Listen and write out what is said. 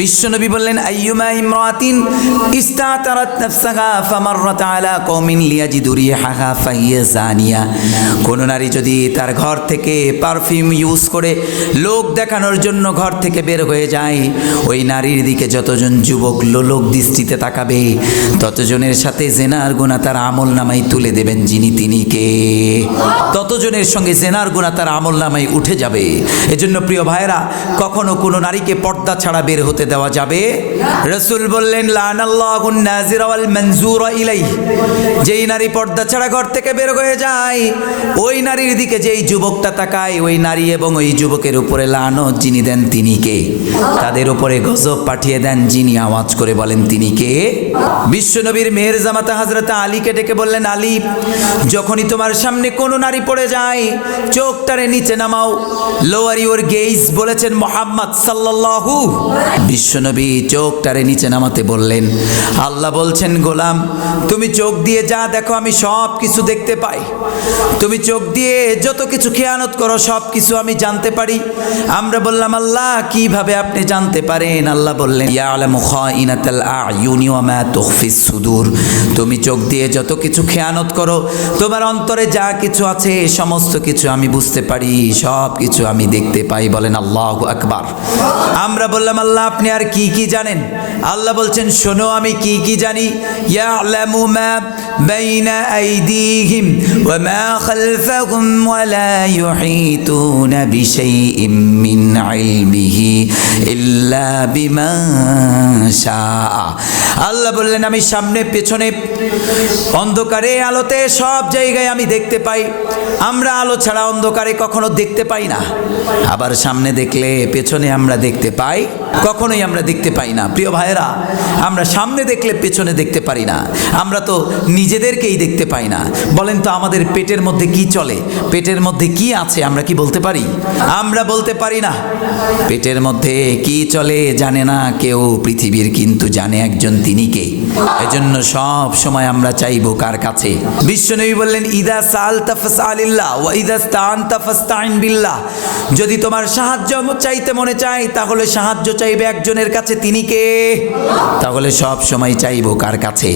বিশ্বনবী বললেন আইয়ুমা ইমরাতিন ইস্তাতারাত নাফসাহা ফামাররাত আলা কওমিন লিয়াজিদু রিহাহা ফাহিয়া জানিয়া। কোন নারী যদি তার ঘর থেকে পারফিউম ইউজ করে লোক দেখানোর জন্য ঘর থেকে বের হয়ে যায়, ওই নারীর দিকে যতজন যুবক লোলক দৃষ্টিতে তাকাবে ততজনের সাথে জেনার গুনাহ তার আমল নামায় তুলে দেবেন যিনি তিনি কে। ততজনের সঙ্গে জেনার গুনাহ তার আমল নামায় উঠে যাবে। এজন্য প্রিয় ভাইরা, কখনো কোনো নারীকে পর্দা ছাড়া বের হতে দেওয়া যাবে। রাসূল বললেন লানাল্লাহুন নাজিরা ওয়াল মানজুরা ইলাইহি, যেই নারী পর্দা ছাড়া ঘর থেকে বের হয়ে যায় ওই নারীর দিকে যেই যুবকটা তাকায়, ওই নারী এবং ওই যুবকের উপরে লানত যিনি দেন তিনি কে। তাদের উপরে গজব পাঠিয়ে দেন যিনি। আওয়াজ করে বলেন তিনি কে। বিশ্বনবীর মেহের জামাতা হযরত আলীকে ডেকে বললেন, আলী, যখনই তোমার সামনে কোনো নারী পড়ে যায় চোখটারে নিচে নামাও। লোয়ার ইউর গেজ বলেছেন মুহাম্মদ সাল্লাল্লাহু। বিশ্বনবী চোখটারে নিচে নামাতে বললেন। আল্লাহ বলছেন, গোলাম তুমি চোখ দিয়ে যা দেখো আমি সব কিছু দেখতে পাই। তুমি চোখ দিয়ে যত কিছু খেয়ানত করো সব কিছু আমি জানতে পারি। আমরা বললাম, আল্লাহ কিভাবে আপনি জানতে পারেন? আল্লাহ বললেন, ইয়ালামু খাইনাতাল আয়ুনি ওয়া মা তুখফিস সুদূর। তুমি চোখ দিয়ে যত কিছু খেয়ানত করো, তোমার অন্তরে যা কিছু আছে সমস্ত কিছু আমি বুঝতে পারি, সব কিছু আমি দেখতে পাই। বলেন আল্লাহু আকবার। আমরা বললাম, আল্লাহ আপনি আর কি কি জানেন? আল্লাহ বলছেন, শোনো আমি কি কি জানি। ইয়ালামু মা বাইনা আইদিহিম ওয়া মা খালফাহুম ওয়া লা ইউহিতুনা বিশাইইম মিন ইলমিহি ইল্লা বিমা শাআ। আল্লাহ বললেন, আমি সামনে পেছনে অন্ধকারে আলোতে সব জায়গায় আমি দেখতে পাই। আমরা আলো ছাড়া অন্ধকারে কখনো দেখতে পাই না। আবার সামনে দেখলে পেছনে আমরা দেখতে পাই, কখনোই আমরা দেখতে পাই না। প্রিয় ভাইয়েরা, আমরা সামনে দেখলে পেছনে দেখতে পারি না। আমরা তো নিজেদেরকেই দেখতে পাই না। বলেন তো আমাদের পেটের মধ্যে কি চলে, পেটের মধ্যে কি আছে আমরা কি বলতে পারি? আমরা বলতে পারি না। পেটের মধ্যে কি চলে জানে না কেউ, পৃথিবীর কিন্তু জানে একজন, তিনি কে। এজন্য সব সময় আমরা চাইবো কার কাছে? বিশ্বনবী বললেন, ইদা সাআলতা ফাসআলিল্লাহ ওয়া ইদা ইসতাআনতা ফাসতাইন বিল্লাহ। যদি তোমার সাহায্য চাইতে মনে চায় তাহলে সাহায্য চাইবে একজনের কাছে, তিনি কে? তাহলে সব সময় চাইবো কার কাছে?